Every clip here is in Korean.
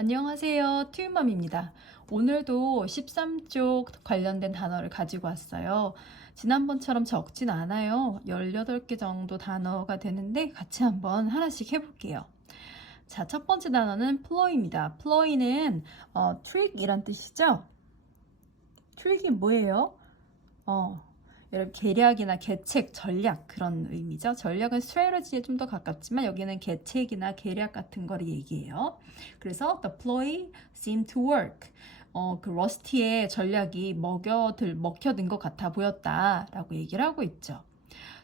안녕하세요. 튜맘입니다. 오늘도 13쪽 관련된 단어를 가지고 왔어요. 지난번처럼 적진 않아요. 18개 정도 단어가 되는데 같이 한번 하나씩 해볼게요. 자, 첫 번째 단어는 플로이입니다. 플로이는 어, 트릭이란 뜻이죠? 트릭이 뭐예요? 어, 여러분 계략이나 계책, 전략 그런 의미죠. 전략은 스트레지에 좀 더 가깝지만 여기는 계책이나 계략 같은 거를 얘기해요. 그래서 the ploy seemed to work. 어, 그 러스티의 전략이 먹여들 먹혀든 것 같아 보였다라고 얘기를 하고 있죠.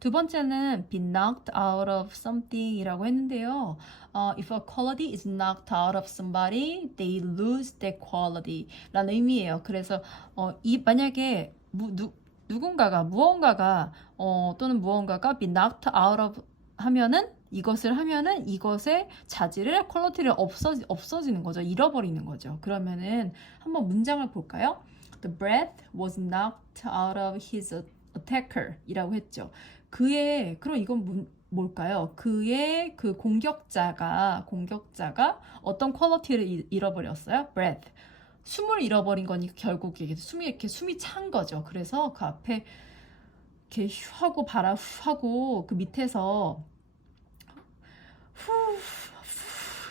두 번째는 be knocked out of something이라고 했는데요. 어, if a quality is knocked out of somebody, they lose that quality라는 의미예요. 그래서 어, 이 만약에 무, 누, 누군가가 무언가가 어, 또는 무언가가 be knocked out of 하면은 이것을 하면은 이것의 자질을 퀄리티를 없어 없어지는 거죠. 잃어버리는 거죠. 그러면은 한번 문장을 볼까요? The breath was knocked out of his attacker이라고 했죠. 그의 그럼 이건 문, 뭘까요? 그의 그 공격자가 공격자가 어떤 퀄리티를 잃- 잃어버렸어요? breath. 숨을 잃어버린 거니까 결국 이게 숨이 이렇게 숨이 찬 거죠. 그래서 그 앞에 이렇게 휴 하고 바람 후 하고 그 밑에서 후, 후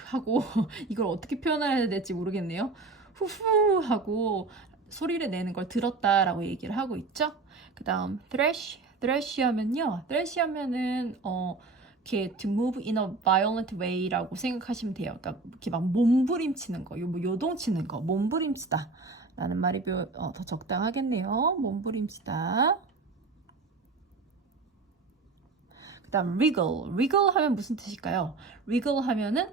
하고 이걸 어떻게 표현해야 될지 모르겠네요. 후후 하고 소리를 내는 걸 들었다라고 얘기를 하고 있죠. 그다음 thresh, thresh 하면요. thresh 하면은 어 이렇게 to move in a violent way라고 생각하시면 돼요. 그러니까 이렇게 막 몸부림치는 거, 요, 뭐 요동치는 거, 몸부림치다. 라는 말이 어, 더 적당하겠네요. 몸부림치다. 그 다음 wriggle, wriggle 하면 무슨 뜻일까요? wriggle 하면은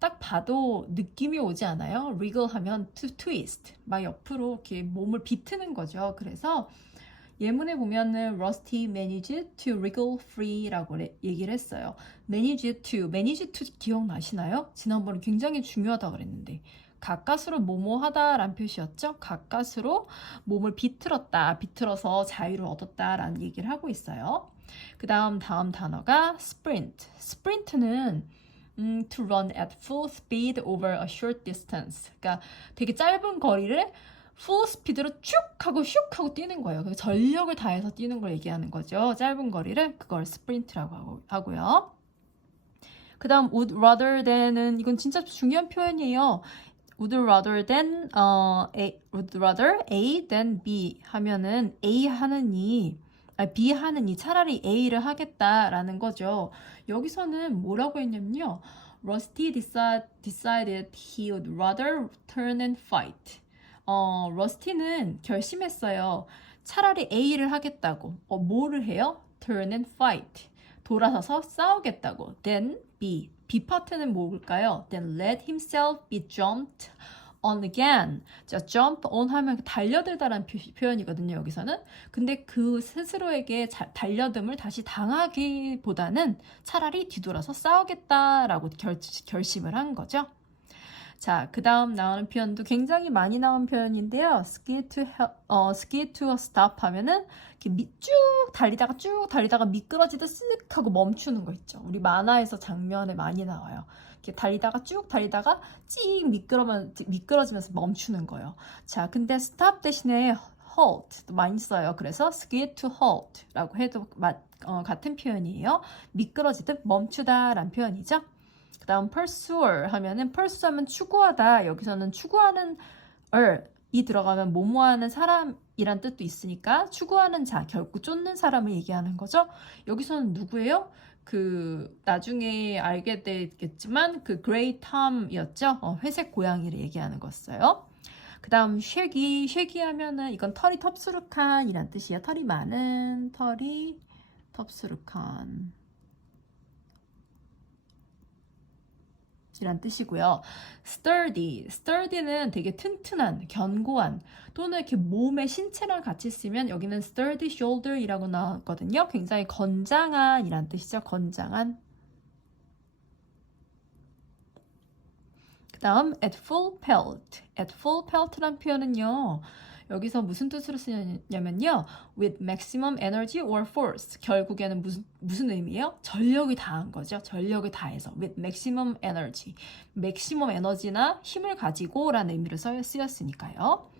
딱 봐도 느낌이 오지 않아요? wriggle 하면 to twist, 막 옆으로 이렇게 몸을 비트는 거죠. 그래서 예문에 보면은 Rusty managed to wriggle free라고 레- 얘기를 했어요. manage to, manage to 기억나시나요? 지난번에 굉장히 중요하다고 그랬는데 가까스로 뭐뭐하다라는 표시였죠. 가까스로 몸을 비틀었다, 비틀어서 자유를 얻었다라는 얘기를 하고 있어요. 그 다음 다음 단어가 sprint. sprint는 음, to run at full speed over a short distance. 그러니까 되게 짧은 거리를 full speed로 쭉 하고 슉 하고 뛰는 거예요. 그 전력을 다해서 뛰는 걸 얘기하는 거죠. 짧은 거리를 그걸 스프린트라고 하고, 하고요. 그 다음 would rather than은 이건 진짜 중요한 표현이에요. would rather than 어, A, would rather A than B 하면은 A 하느니 아, B 하느니 차라리 A를 하겠다라는 거죠. 여기서는 뭐라고 했냐면요. Rusty decide, decided he would rather turn and fight. 어, 러스티는 결심했어요. 차라리 A를 하겠다고. 어, 뭐를 해요? Turn and fight. 돌아서서 싸우겠다고. Then B. B 파트는 뭘까요? Then let himself be jumped on again. 자, jump on 하면 달려들다라는 표, 표현이거든요, 여기서는. 근데 그 스스로에게 자, 달려듦을 다시 당하기보다는 차라리 뒤돌아서 싸우겠다라고 결, 결심을 한 거죠. 자, 그 다음 나오는 표현도 굉장히 많이 나온 표현인데요. ski to, 어, ski to a stop 하면은 이렇게 미, 쭉 달리다가 쭉 달리다가 미끄러지듯 쓱 하고 멈추는 거 있죠. 우리 만화에서 장면에 많이 나와요. 이렇게 달리다가 쭉 달리다가 찡 미끄러면, 미끄러지면서 멈추는 거예요. 자, 근데 stop 대신에 halt도 많이 써요. 그래서 ski to halt라고 해도 마, 어, 같은 표현이에요. 미끄러지듯 멈추다라는 표현이죠. 그 다음 pursue 하면은 pursue 하면 추구하다. 여기서는 추구하는 을이 들어가면 뭐뭐 하는 사람이란 뜻도 있으니까 추구하는 자 결국 쫓는 사람을 얘기하는 거죠. 여기서는 누구예요? 그 나중에 알게 되겠지만 그 그레이 탐이었죠? 어, 회색 고양이를 얘기하는 거였어요. 그 다음 쉐기 쉐기 하면은 이건 털이 텁수룩한 이란 뜻이에요. 털이 많은 털이 텁수룩한 이란 뜻이고요. sturdy, sturdy는 되게 튼튼한, 견고한 또는 이렇게 몸의 신체랑 같이 쓰면 여기는 sturdy shoulder이라고 나왔거든요. 굉장히 건장한 이란 뜻이죠. 건장한. 그 다음 at full pelt. at full pelt란 표현은요. 여기서 무슨 뜻으로 쓰냐면요. with maximum energy or force. 결국에는 무슨 무슨 의미예요? 전력이 다한 거죠. 전력을 다해서 with maximum energy. 맥시멈 에너지나 힘을 가지고 라는 의미로 써- 쓰였으니까요.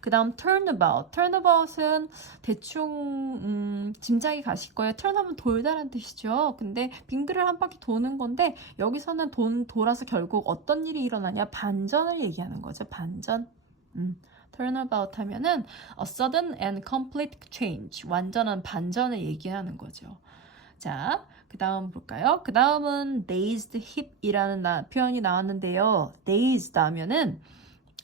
그 다음 turnabout. turnabout은 대충 음, 짐작이 가실 거예요. turn하면 돌다란 뜻이죠. 근데 빙그를 한 바퀴 도는 건데 여기서는 돈 돌아서 결국 어떤 일이 일어나냐 반전을 얘기하는 거죠. 반전. 음. Turnabout 하면은 a sudden and complete change. 완전한 반전을 얘기하는 거죠. 자, 그 다음 볼까요? 그 다음은 dazed hip이라는 나- 표현이 나왔는데요. dazed 하면은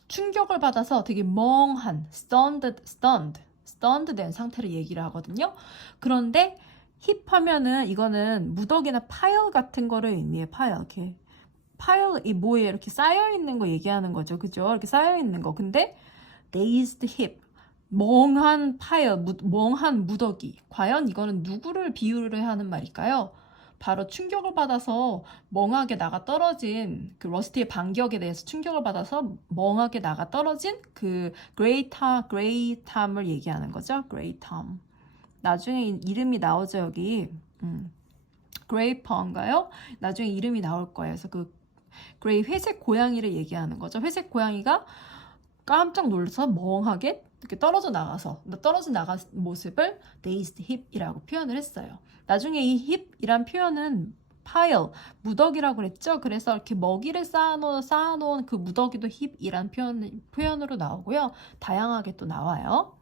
충격을 받아서 되게 멍한, stunned, stunned, stunned 된 상태를 얘기를 하거든요. 그런데 hip 하면은 이거는 무더기나 파일 같은 거를 의미해. 파일 이렇게 파일 이 뭐에 이렇게 쌓여 있는 거 얘기하는 거죠. 그죠? 이렇게 쌓여 있는 거. 근데 dazed hip 멍한 무, 멍한 무더기. 과연 이거는 누구를 비유를 하는 말일까요? 바로 충격을 받아서 멍하게 나가 떨어진 그 러스티의 반격에 대해서 충격을 받아서 멍하게 나가 떨어진 그 그레이 타 그레이 탐을 얘기하는 거죠. 그레이 탐. 나중에 이- 이름이 나오죠 여기. 음. 그레이퍼인가요? 나중에 이름이 나올 거예요. 그래서 그 그레이 회색 고양이를 얘기하는 거죠. 회색 고양이가 깜짝 놀라서 멍하게 이렇게 떨어져 나가서 떨어져 나간 모습을 dazed hip이라고 표현을 했어요. 나중에 이 hip이란 표현은 파일, 무더기라고 그랬죠. 그래서 이렇게 먹이를 쌓아놓은, 쌓아놓은 그 무더기도 hip이란 표현, 표현으로 나오고요. 다양하게 또 나와요.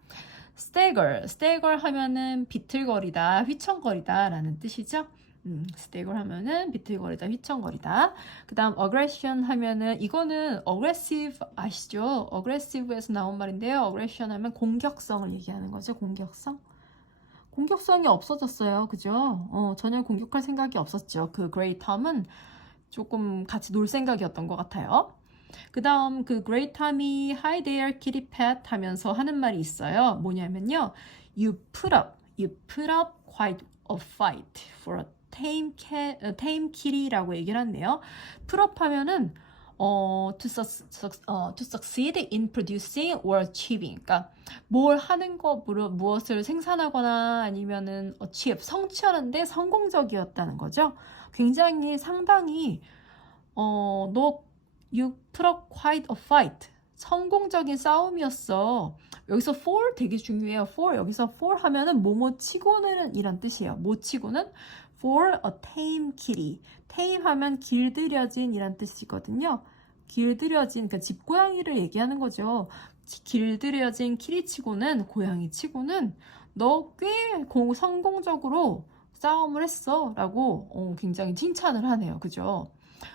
stagger, stagger 하면은 비틀거리다, 휘청거리다 라는 뜻이죠. 음, stagger 하면은 비틀거리다, 휘청거리다. 그 다음 aggression 하면은 이거는 aggressive 아시죠? aggressive에서 나온 말인데요. aggression 하면 공격성을 얘기하는 거죠. 공격성. 공격성이 없어졌어요. 그죠? 어, 전혀 공격할 생각이 없었죠. 그 그레이 탐은 조금 같이 놀 생각이었던 것 같아요. 그 다음 그 그레이 탐이 Hi there kitty pet 하면서 하는 말이 있어요. 뭐냐면요. You put up, you put up quite a fight for a tame, cat, 어, 얘기를 하네요. put up 하면은 어, to, suc- 어, to succeed in producing or achieving. 그러니까 뭘 하는 거, 무엇- 무엇을 생산하거나 아니면은 achieve, 성취하는데 성공적이었다는 거죠. 굉장히 상당히 어, 너 you put up quite a fight. 성공적인 싸움이었어. 여기서 for 되게 중요해요. for 여기서 for 하면은 뭐뭐 치고는 이란 뜻이에요. 뭐 치고는 for a tame kitty. tame 하면 길들여진 이란 뜻이거든요. 길들여진 그러니까 집고양이를 얘기하는 거죠. 지- 길들여진 키리치고는 고양이 치고는 너 꽤 성공적으로 싸움을 했어 라고 어, 굉장히 칭찬을 하네요. 그죠?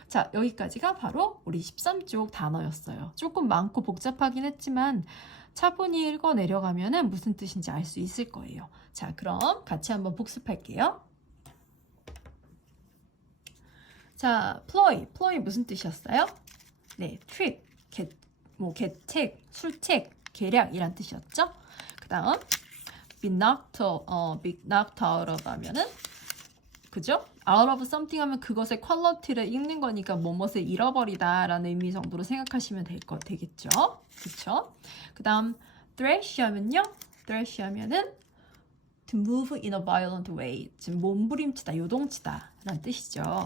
자, 여기까지가 바로 우리 13쪽 단어였어요. 조금 많고 복잡하긴 했지만 차분히 읽어 내려가면은 무슨 뜻인지 알 수 있을 거예요. 자, 그럼 같이 한번 복습할게요. 자, ploy, ploy 무슨 뜻이었어요? 네, trip, 개, 뭐 개책, 술책, 계략이란 뜻이었죠. 그 다음 be knocked, 어, be knocked out of 하면은 그죠? out of something 하면 그것의 퀄리티를 읽는 거니까 뭐뭇을 잃어버리다 라는 의미 정도로 생각하시면 될 거 되겠죠? 그쵸? 그 다음 thrash 하면요, thrash 하면은 to move in a violent way, 지금 몸부림치다, 요동치다 라는 뜻이죠.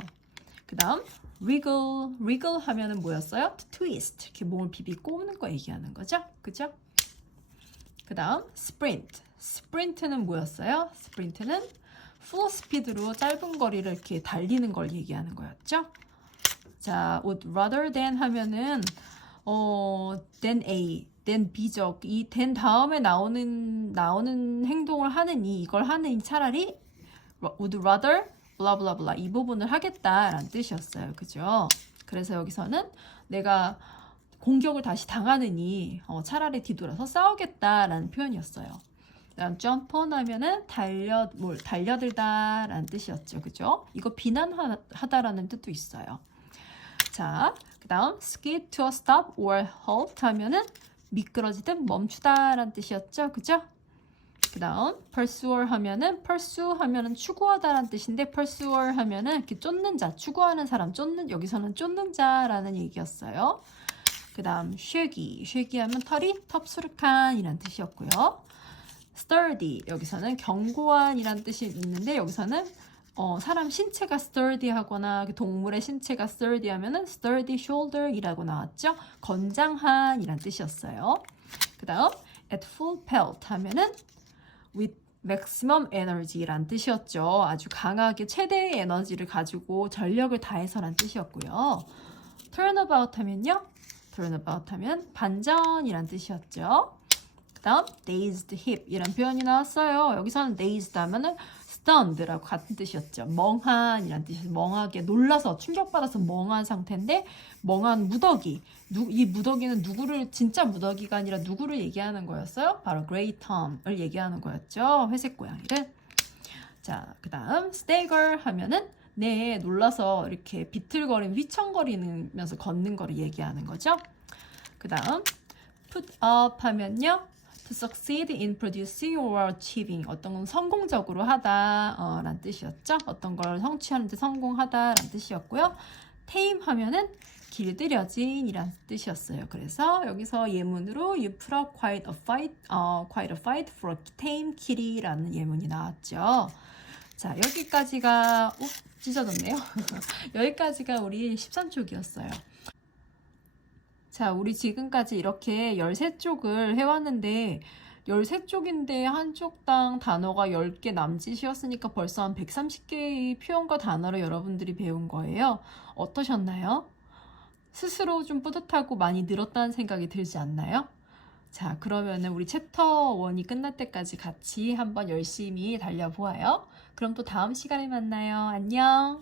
그 다음 wriggle, wriggle 하면은 뭐였어요? twist, 이렇게 몸을 비비 꼬는 거 얘기하는 거죠? 그죠? 그 다음 sprint, sprint는 뭐였어요? sprint는 full speed로 짧은 거리를 이렇게 달리는 걸 얘기하는 거였죠? 자, would rather than 하면은 어, than A, than B죠. 이 than 다음에 나오는 나오는 행동을 하는 이 이걸 하는 이 차라리 would rather 블라블라블라 이 부분을 하겠다라는 뜻이었어요. 그죠? 그래서 여기서는 내가 공격을 다시 당하느니 어, 차라리 뒤돌아서 싸우겠다라는 표현이었어요. 그다음 on 하면은 달려 뭘 달려들다라는 뜻이었죠. 그죠? 이거 비난하다라는 뜻도 있어요. 자, 그다음 skid to a stop or halt 하면은 미끄러지듯 멈추다라는 뜻이었죠. 그죠? 그 다음 pursue 하면은 pursue 하면은 추구하다라는 뜻인데 pursue 하면은 이렇게 쫓는 자, 추구하는 사람, 쫓는 여기서는 쫓는 자라는 얘기였어요. 그 다음 쉐기, 쉐기 하면 털이 텁수룩한 이란 뜻이었고요. sturdy, 여기서는 견고한 이란 뜻이 있는데 여기서는 어, 사람 신체가 sturdy하거나 그 동물의 신체가 sturdy 하면은 sturdy shoulder이라고 나왔죠. 건장한 이란 뜻이었어요. 그 다음 at full pelt 하면은 with maximum energy란 뜻이었죠. 아주 강하게 최대의 에너지를 가지고 전력을 다해서란 뜻이었고요. turnabout 하면요. turnabout 하면 반전이란 뜻이었죠. 그 다음 dazed hip 이란 표현이 나왔어요. 여기서는 dazed 하면은 stunned라고 같은 뜻이었죠. 멍한이란 뜻이 멍하게 놀라서 충격받아서 멍한 상태인데 멍한 무더기. 누, 이 무더기는 누구를 진짜 무더기가 아니라 누구를 얘기하는 거였어요? 바로 Grey Tom을 얘기하는 거였죠. 회색 고양이를. 자, 그다음 stagger 하면은 네, 놀라서 이렇게 비틀거리는 휘청거리면서 걷는 거를 얘기하는 거죠. 그다음 put up 하면요. To succeed in producing or achieving 어떤 건 성공적으로 하다 어, 란 뜻이었죠. 어떤 걸 성취하는데 성공하다 란 뜻이었고요. tame 하면은 길들여진 이란 뜻이었어요. 그래서 여기서 예문으로 you put up quite a fight, 어, quite a fight for tame kitty라는 예문이 나왔죠. 자 여기까지가 오, 찢어졌네요. 여기까지가 우리 13쪽이었어요. 자, 우리 지금까지 이렇게 13쪽을 해왔는데 13쪽인데 한 쪽당 단어가 10개 남짓이었으니까 벌써 한 130개의 표현과 단어를 여러분들이 배운 거예요. 어떠셨나요? 스스로 좀 뿌듯하고 많이 늘었다는 생각이 들지 않나요? 자, 그러면은 우리 챕터 1이 끝날 때까지 같이 한번 열심히 달려보아요. 그럼 또 다음 시간에 만나요. 안녕!